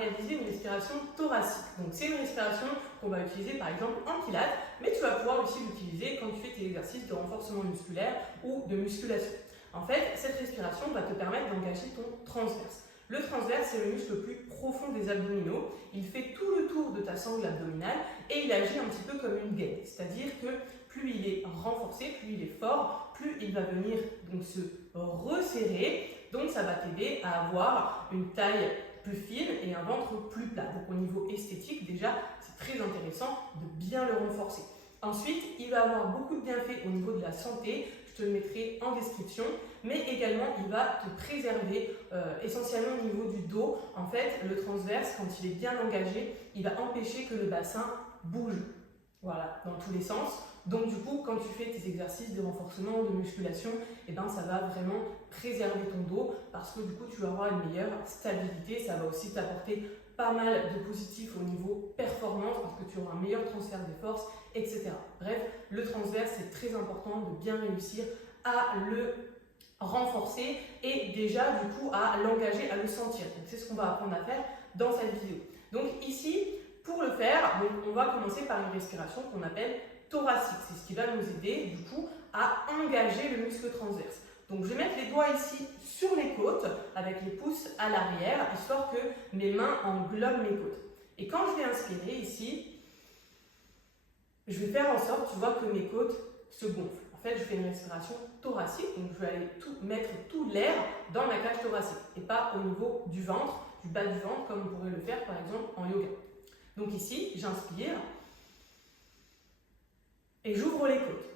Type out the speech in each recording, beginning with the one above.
réaliser une respiration thoracique. Donc c'est une respiration qu'on va utiliser par exemple en pilates, mais tu vas pouvoir aussi l'utiliser quand tu fais tes exercices de renforcement musculaire ou de musculation. En fait, cette respiration va te permettre d'engager ton transverse. Le transverse, c'est le muscle le plus profond des abdominaux. Il fait tout le tour de ta sangle abdominale et il agit un petit peu comme une gaine. C'est-à-dire que plus il est renforcé, plus il est fort, plus il va venir donc se resserrer. Donc ça va t'aider à avoir une taille plus fine et un ventre plus plat. Donc au niveau esthétique, déjà, c'est très intéressant de bien le renforcer. Ensuite, il va avoir beaucoup de bienfaits au niveau de la santé. Je te le mettrai en description, mais également il va te préserver essentiellement au niveau du dos. En fait, le transverse, quand il est bien engagé, il va empêcher que le bassin bouge, voilà, dans tous les sens. Donc du coup, quand tu fais tes exercices de renforcement, de musculation, eh ben, ça va vraiment préserver ton dos parce que du coup, tu auras une meilleure stabilité. Ça va aussi t'apporter pas mal de positifs au niveau performance parce que tu auras un meilleur transfert des forces, etc. Bref, le transverse, c'est très important de bien réussir à le renforcer et déjà du coup à l'engager, à le sentir. Donc c'est ce qu'on va apprendre à faire dans cette vidéo. Donc ici, pour le faire, donc, on va commencer par une respiration qu'on appelle thoracique. C'est ce qui va nous aider du coup à engager le muscle transverse. Donc je vais mettre les doigts ici sur les côtes avec les pouces à l'arrière, histoire que mes mains englobent mes côtes. Et quand je vais inspirer ici, je vais faire en sorte, tu vois, que mes côtes se gonflent. En fait, je fais une respiration thoracique, donc je vais aller mettre tout l'air dans ma cage thoracique et pas au niveau du ventre, du bas du ventre, comme on pourrait le faire par exemple en yoga. Donc ici, j'inspire et j'ouvre les côtes.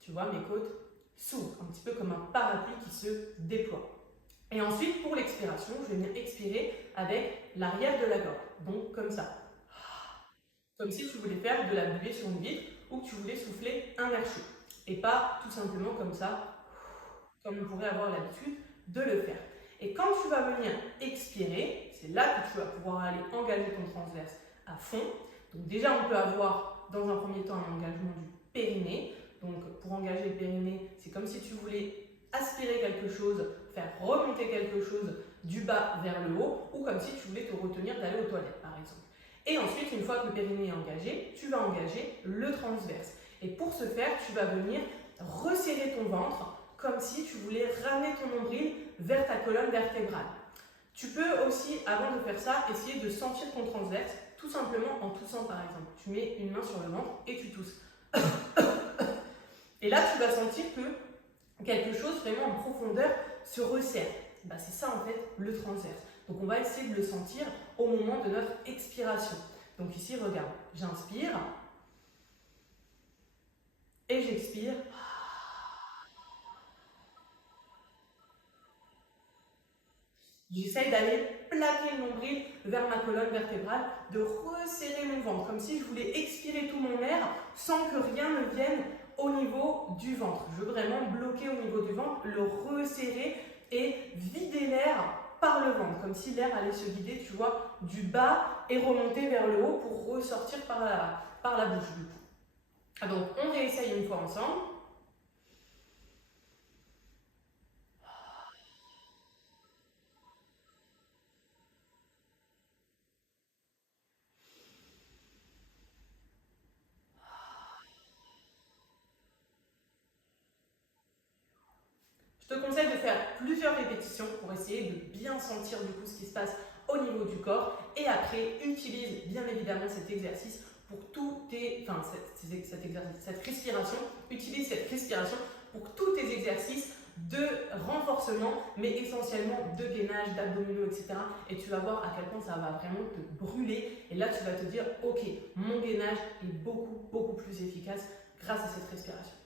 Tu vois, mes côtes s'ouvrent, un petit peu comme un parapluie qui se déploie. Et ensuite, pour l'expiration, je vais venir expirer avec l'arrière de la gorge, donc comme ça. Comme si tu voulais faire de la buée sur une vitre ou que tu voulais souffler un air chaud. Et pas tout simplement comme ça, comme on pourrait avoir l'habitude de le faire. Et quand tu vas venir expirer, c'est là que tu vas pouvoir aller engager ton transverse à fond. Donc déjà, on peut avoir dans un premier temps un engagement du périnée. Donc pour engager le périnée, c'est comme si tu voulais aspirer quelque chose, faire remonter quelque chose du bas vers le haut, ou comme si tu voulais te retenir d'aller aux toilettes par exemple. Et ensuite, une fois que le périnée est engagé, tu vas engager le transverse. Et pour ce faire, tu vas venir resserrer ton ventre comme si tu voulais ramener ton nombril vers ta colonne vertébrale. Tu peux aussi, avant de faire ça, essayer de sentir ton transverse, tout simplement en toussant par exemple. Tu mets une main sur le ventre et tu tousses. Et là, tu vas sentir que quelque chose vraiment en profondeur se resserre. Ben, c'est ça en fait le transverse. Donc on va essayer de le sentir au moment de notre expiration. Donc ici, regarde, j'inspire et j'expire. J'essaye d'aller plaquer le nombril vers ma colonne vertébrale, de resserrer mon ventre, comme si je voulais expirer tout mon air sans que rien ne vienne au niveau du ventre. Je veux vraiment bloquer au niveau du ventre, le resserrer et vider l'air par le ventre, comme si l'air allait se vider, tu vois, du bas et remonter vers le haut pour ressortir par la bouche du coup. Donc on réessaye une fois ensemble. Je te conseille de faire plusieurs répétitions pour essayer de bien sentir du coup ce qui se passe au niveau du corps et après utilise bien évidemment cet exercice pour tous tes, cette respiration, utilise cette respiration pour tous tes exercices de renforcement mais essentiellement de gainage, d'abdominaux, etc. Et tu vas voir à quel point ça va vraiment te brûler et là tu vas te dire ok, mon gainage est beaucoup plus efficace grâce à cette respiration.